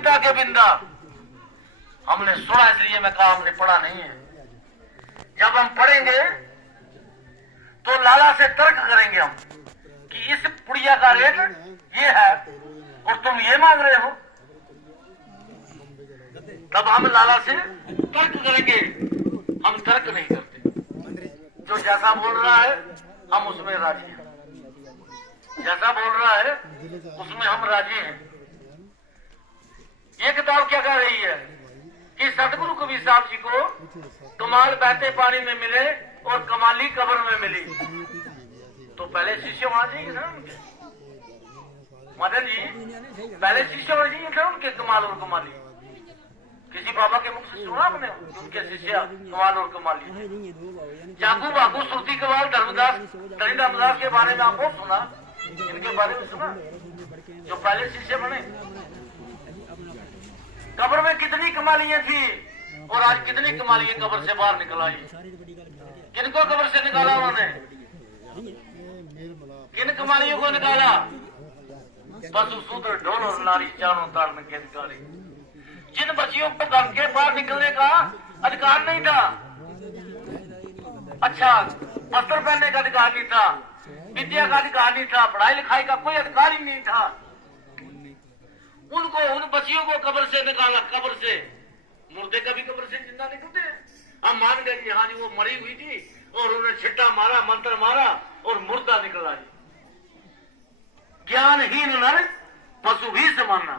पिता के बिंदा। हमने सुना इसलिए मैं कहा, हमने पढ़ा नहीं है। जब हम पढ़ेंगे तो लाला से तर्क करेंगे हम कि इस पुड़िया का रेट ये है और तुम ये मांग रहे हो, तब हम लाला से तर्क करेंगे। हम तर्क नहीं करते। जो जैसा बोल रहा है हम उसमें राजी हैं, जैसा बोल रहा है उसमें हम राजी हैं। ये किताब क्या कह रही है कि सतगुरु कबीर साहब जी को कमाल बहते पानी में मिले और कमाली कब्र में मिली। तो पहले शिष्य वहां जाइए ना उनके, मदन जी पहले शिष्य वहां जाइए था उनके, कमाल और कमाली। किसी बाबा के मुख से सुना आपने उनके शिष्य कमाल और कमाली? जागू बागू सुरती कमाल धर्मदास दलित रामदास के बारे में आपको सुना, इनके बारे में सुना जो पहले शिष्य बने? कब्र में कितनी कमालियां थी और आज कितनी कमालियां कब्र से बाहर निकल आई। किनको कब्र से निकाला उन्होंने? किन कमालियों को निकाला? पशु शूद्र ढोल और नारी चारों ताड़ के निकाली। जिन बच्चियों को घर के बाहर निकलने का अधिकार नहीं था, अच्छा वस्त्र पहनने का अधिकार नहीं था, विद्या का अधिकार नहीं था, पढ़ाई लिखाई का कोई अधिकार ही नहीं था, उनको उन बच्चियों को कब्र से निकाला। कब्र से मुर्दे कभी कब्र से जिंदा निकलते हैं? हम मान गए कि हाँ जी वो मरी हुई थी और उन्हें छिट्टा मारा, मंत्र मारा और मुर्दा निकला जी। ज्ञानहीन नर पशु भी समाना।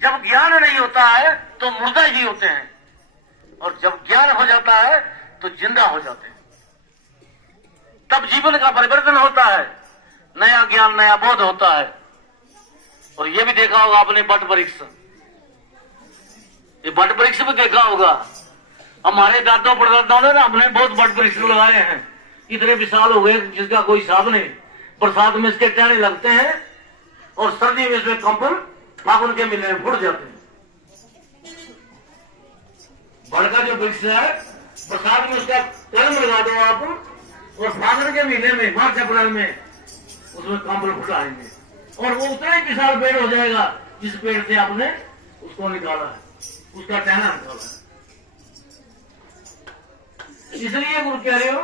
जब ज्ञान नहीं होता है तो मुर्दा ही होते हैं, और जब ज्ञान हो जाता है तो जिंदा हो जाते हैं। तब जीवन का परिवर्तन होता है, नया ज्ञान नया बोध होता है। और ये भी देखा होगा आपने बट वृक्ष, ये बट वृक्ष भी देखा होगा। हमारे दादों परदादों ने ना अपने बहुत बट वृक्ष लगाए हैं, इतने विशाल हो गए जिसका कोई हिसाब नहीं। बरसात में इसके टहने लगते हैं और सर्दी में इसमें कंबल फागुन के महीने में फुट जाते हैं। बड़ का जो वृक्ष है बरसात में उसका कलम लगा दो आप और फागुन के महीने में मार्च अप्रैल में उसमें कंबल फुटाएंगे और वो उतना ही विशाल पेड़ हो जाएगा जिस पेड़ से आपने उसको निकाला है, उसका टहना निकाला है। इसलिए गुरु कह रहे हो,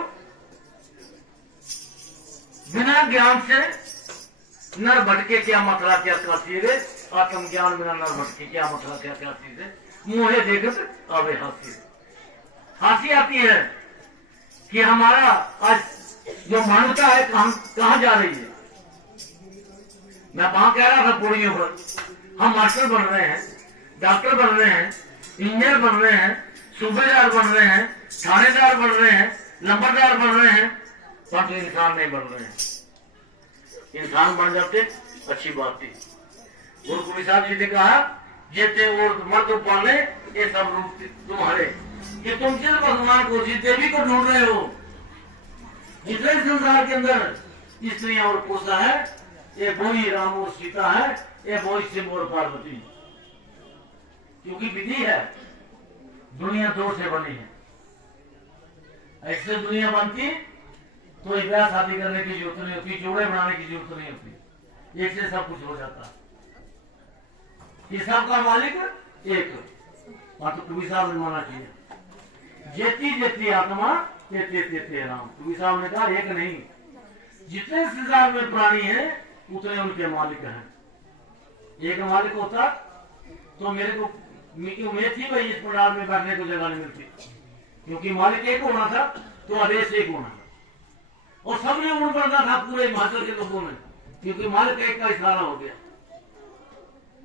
बिना ज्ञान से नर भटके क्या मथुरा क्या काशी रे, आत्मज्ञान बिना नर भटके क्या मथुरा क्या काशी रे, मुहे देखत आवे हंसी। हंसी आती है कि हमारा आज जो मान्यता है कहां जा रही है। मैं वहां कह रहा था पुड़ियों पर, हम मास्टर बन रहे हैं, डॉक्टर बन रहे हैं, इंजीनियर बन रहे हैं, सूबेदार बन रहे हैं, थानेदार बन रहे हैं, नंबरदार बन रहे हैं, पर इंसान नहीं बन रहे हैं। इंसान बन जाते अच्छी बात थी। गुरु कबीर साहब जी ने कहा, जेते और मर्द पाले ये सब रूप तुम्हारे, कि तुम जिस भगवान को जिस देवी को ढूंढ रहे हो, जितने संसार के अंदर स्त्रियां और पुरुष है, ये वही राम और सीता है, ये वही शिव और पार्वती। क्योंकि विधि है, दुनिया दो से बनी है। ऐसे दुनिया बनती तो ब्याह शादी करने की जरूरत नहीं होती, जोड़े बनाने की जरूरत नहीं होती, एक से सब कुछ हो जाता। ये सबका मालिक एक, तो कबीर साहब ने माना चाहिए, जेती जेती आत्मा तेते तेते राम। कबीर साहब ने कहा एक नहीं, जितने संसार में प्राणी हैं उतने उनके मालिक हैं। एक मालिक होता तो मेरे को उम्मीद थी भाई इस पंडाल में बैठने को जगह नहीं मिलती, क्योंकि मालिक एक होना था तो आदेश एक होना था और सबने उड़ पड़ना था पूरे हिमाचल के लोगों में, क्योंकि मालिक एक का इशारा हो गया।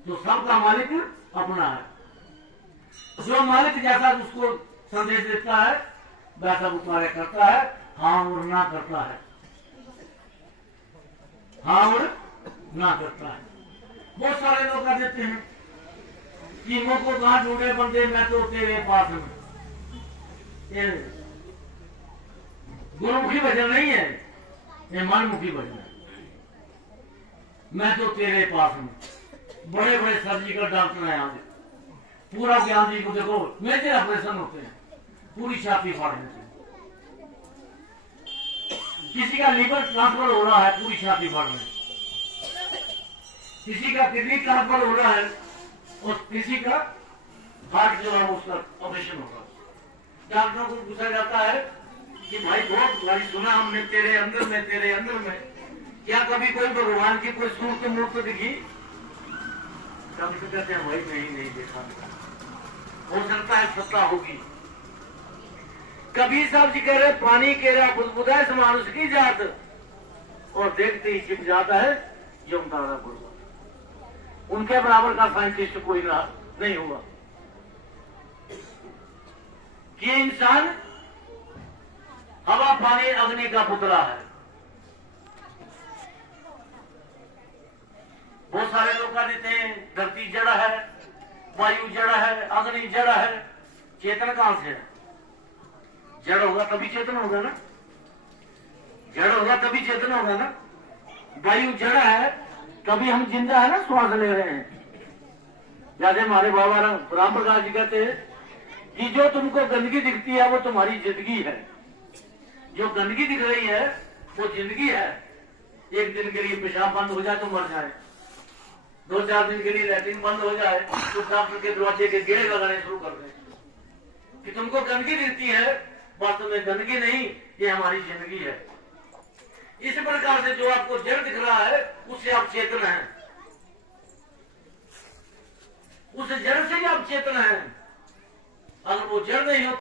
तो सबका मालिक अपना है। जो मालिक जैसा उसको संदेश देता है वैसा वो कार्य करता है, हाँ और ना करता है, हाँ और ना करता है। बहुत सारे लोग कह देते हैं कि मुझ को कहा ढूंढे बंदे, मैं तो तेरे पास हूं। ये गुरुमुखी भजन नहीं है, ये मनमुखी भजन है। मैं तो तेरे पास हूं। बड़े बड़े सर्जिकल डॉक्टर हैं यहाँ, पूरा ज्ञान जी को देखो, मेजर ऑपरेशन होते हैं, पूरी छाती फाड़ देते हैं। किसी का लीवर ट्रांसफर हो रहा है, पूरी छाती फाड़ रहे हैं। किसी का किडनी ट्रांसफर हो रहा है और किसी का हार्ट जो है उसका ऑपरेशन होगा। डॉक्टरों को पूछा जाता है कि भाई बहुत भाई सुना हमने तेरे अंदर में क्या कभी कोई भगवान की कोई सूरत मूर्त दिखी? कभी तो कहते हैं भाई नहीं देखा, हो सकता है सत्ता होगी। कबीर साहब जी कह रहे पानी कह रहा बुदबुदा है मानुष की जात, और देखते ही छिप जाता है यम तारा बुड़बुद। उनके बराबर का साइंटिस्ट कोई नहीं हुआ कि इंसान हवा पानी अग्नि का पुतला है। बहुत सारे लोग कह देते हैं धरती जड़ है, वायु जड़ है, अग्नि जड़ है। चेतन कहां से है? जड़ होगा तभी चेतन होगा ना, जड़ होगा तभी चेतन होगा ना। वायु जड़ है तभी हम जिंदा है ना, श्वास ले रहे हैं। जैसे हमारे बाबा राम प्रकाश जी कहते हैं कि जो तुमको गंदगी दिखती है वो तुम्हारी जिंदगी है, जो गंदगी दिख रही है वो जिंदगी है। एक दिन के लिए पेशाब बंद हो जाए तो मर जाए, 2-4 दिन के लिए लैट्रिन बंद हो जाए तो डॉक्टर के दरवाजे के गेड़े लगाने शुरू कर दें कि तुमको गंदगी दिखती है, वास्तव में गंदगी नहीं, ये हमारी जिंदगी है। इस प्रकार से जो आपको जड़ दिख रहा है उससे आप चेतन हैं, उस जड़ से ही आप चेतन हैं। अगर वो जड़ नहीं हो